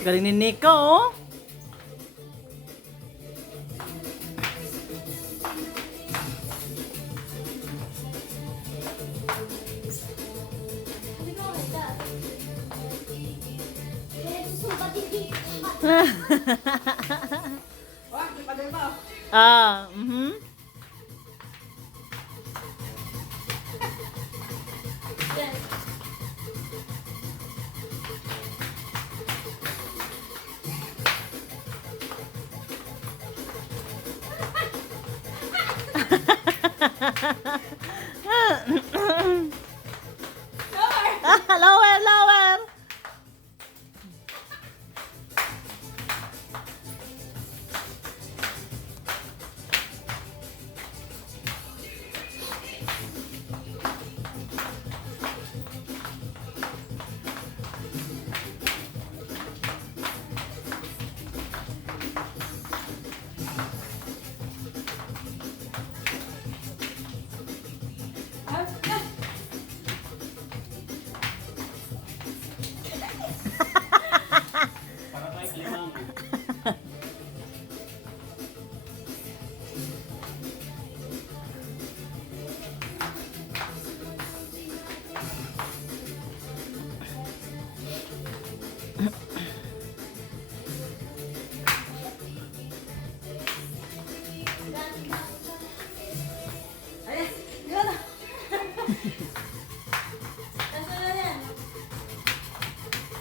Galing ni Nico, oh. Ah, mhm. Lower, lower.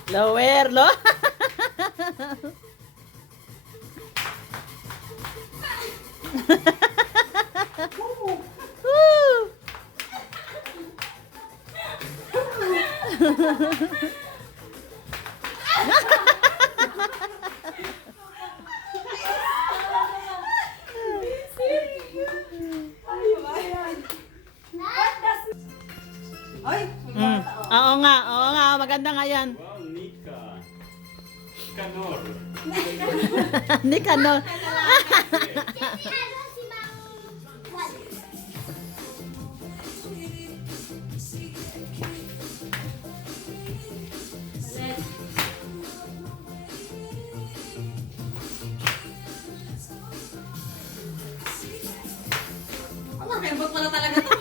Lower, lo. Oo nga, maganda nga yan. Wow, Nika. Nicanor. Nicanor. Kembot pala talaga to.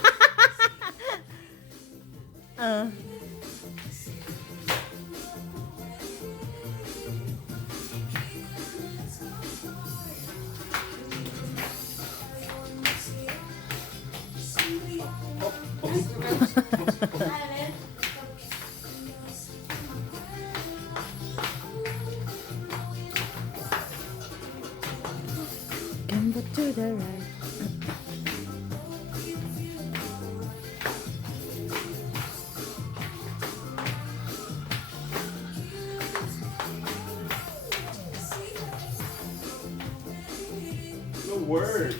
Come to the right. No word.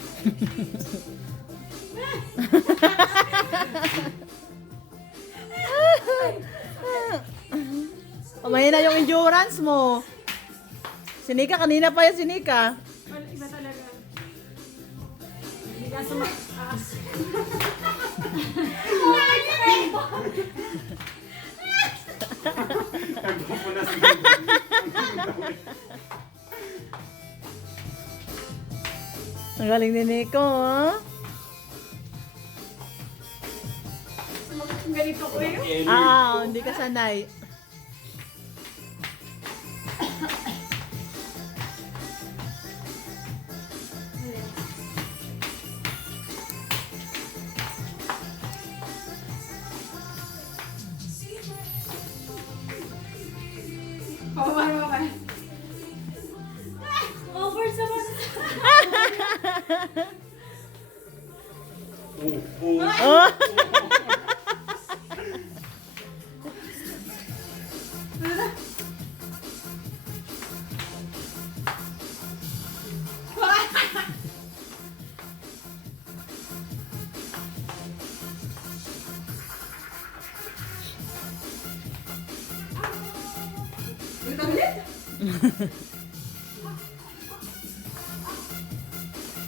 Mahina yung endurance mo. Sinika, kanina pa yan sinika. Iba talaga. Hindi ka sumak... Nagpupo na si Ang galing ni Nico, ha? Ganito ko yun. Hindi ka sanay. Over sa mga... Oh.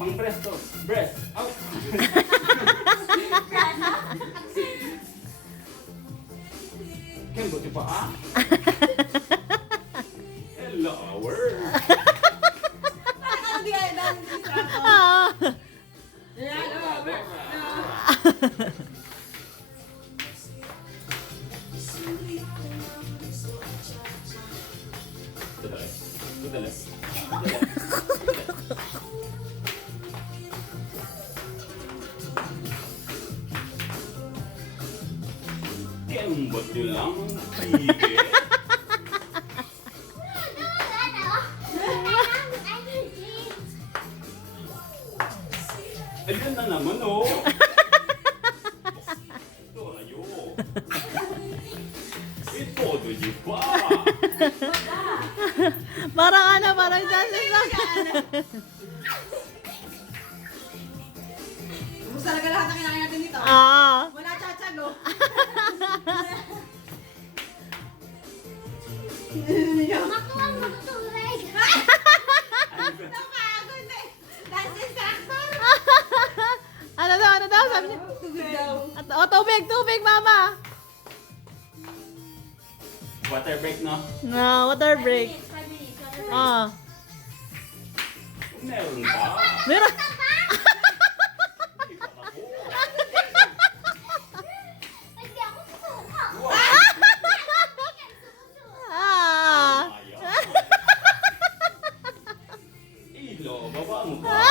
Pang breast to. Breast. Out. Kembot yung paa. Hello. Dali. Dali. Kembot nyo lang ang tigil. Ayun na naman, oh. Ito, ayo. Ito, di ba? Parang ano, parang dancing lang. Gusto talaga lahat na kinain natin dito. Wala Chachag, oh. Napagod eh. Dance instructor. Ano daw, sabi niya. Tubig daw. Tubig, mama. Water break, no? No, water break. 5 minutes. Meron pa. Meron. Hindi pa ako. Ah. Ayan. Ilo, baba mo ba?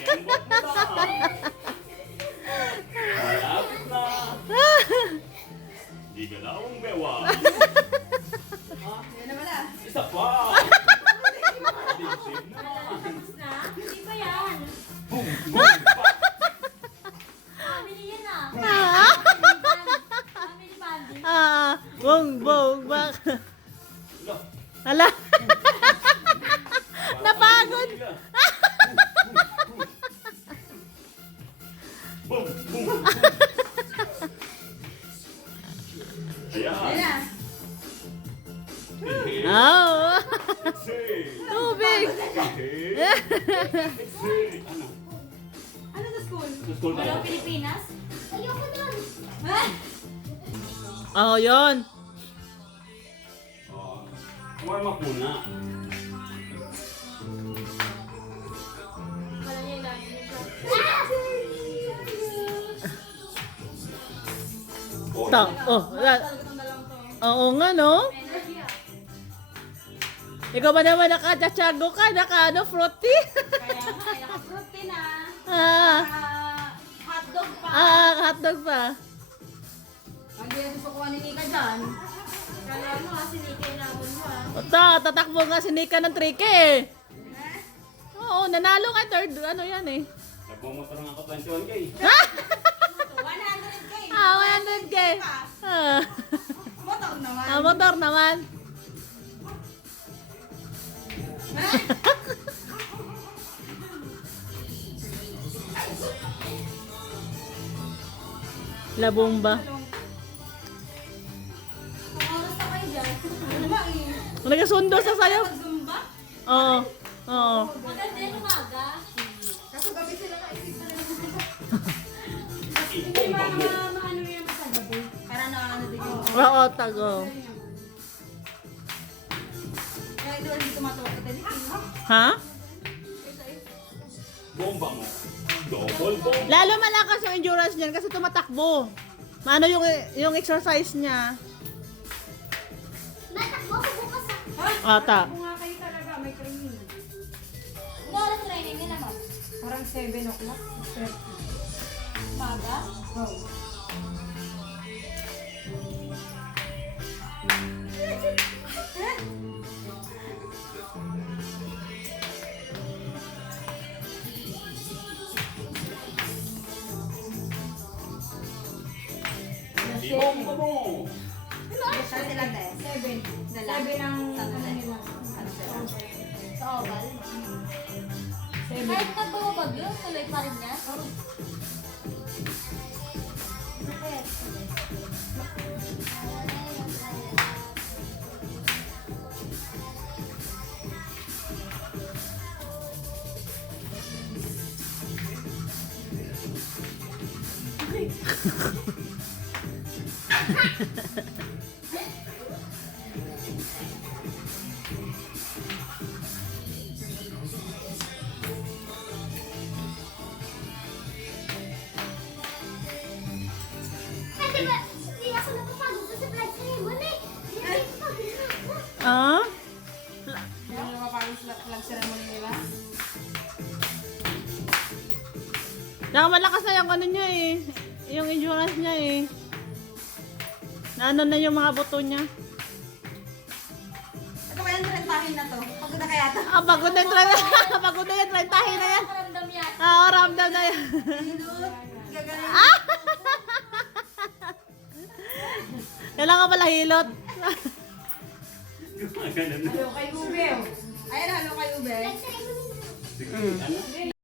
Kembot mo lang. Malapit na. Di galawang bewa. Oh, yan na pala. Isa pa. Dibdib naman. Tapos na? Hindi pa yan. Boom, boom, pa. Family yan ah. Ah. Family bonding. Bong, bak. Ilo. Hala. Napagod. Boom, boom, boom. Yan Ayan. na. Oh. Say. Tubig. Say. Ano? Ano sa school? Sa school tayo. Walang Pilipinas? Ayoko doon. Oh, yun. Oh, warm up muna. Wala niya ilalim. Oh, oo nga, no? Ikaw ba naman naka-chachago ka? Naka-fruity? Kaya nga, naka-fruity na. Hotdog pa. Hotdog pa. Hindi na susukuha ni Nika dyan. Kala mo ha, si Nika inabon mo ha. Tatakbo nga si Nika ng trike eh. Oo, nanalo nga third. Ano yan eh. Nagmumotor nga ako 21K. 100K. 100K. Motor naman. Motor naman. Labomba. Kung oras na kayo dyan. Ano ba eh? Nagasundo sa sayo. Zumba? Oo. Oo. Maganda yung umaga. Kaso gabi sila na isip na rin. Hindi Ipong ba bango. maano yan sa gabi? Para na ano din yung... Oo, tago. Kaya ito hindi tumatawa ka din. Ha? Bomba mo. Double bomb. Lalo malakas yung endurance niyan kasi tumatakbo. Maano yung exercise niya? Ata. Kung nga kayo talaga, may training. Ano oras training nila, ma'am? Parang 7 o'clock. Umaga? Oh. Bomba mo. Ano sila, te? 7. Dala? 7 ang Saan ano te? nila. Sa oval? 7. Kahit nagbabagyo, tuloy pa rin niya? Bakit? Kasi ba, hindi ako napapagod sa flight Ah? Yung mapapagos flag ceremony nila. Saka malakas na yung ano niya eh. Yung endurance niya eh. Naano na yung mga buto niya. Ito kaya yung rentahin na to. Pagod na kaya to. Ah, pagod na yung pagod na yung 30 na yan. Nakaramdam yan. Ah, ramdam na yan. Hilot. Gagaling. Kailangan pala hilot. Gumagano na. Hello kay Ube. Ayan, halo kayo, Ube. Sige, ano?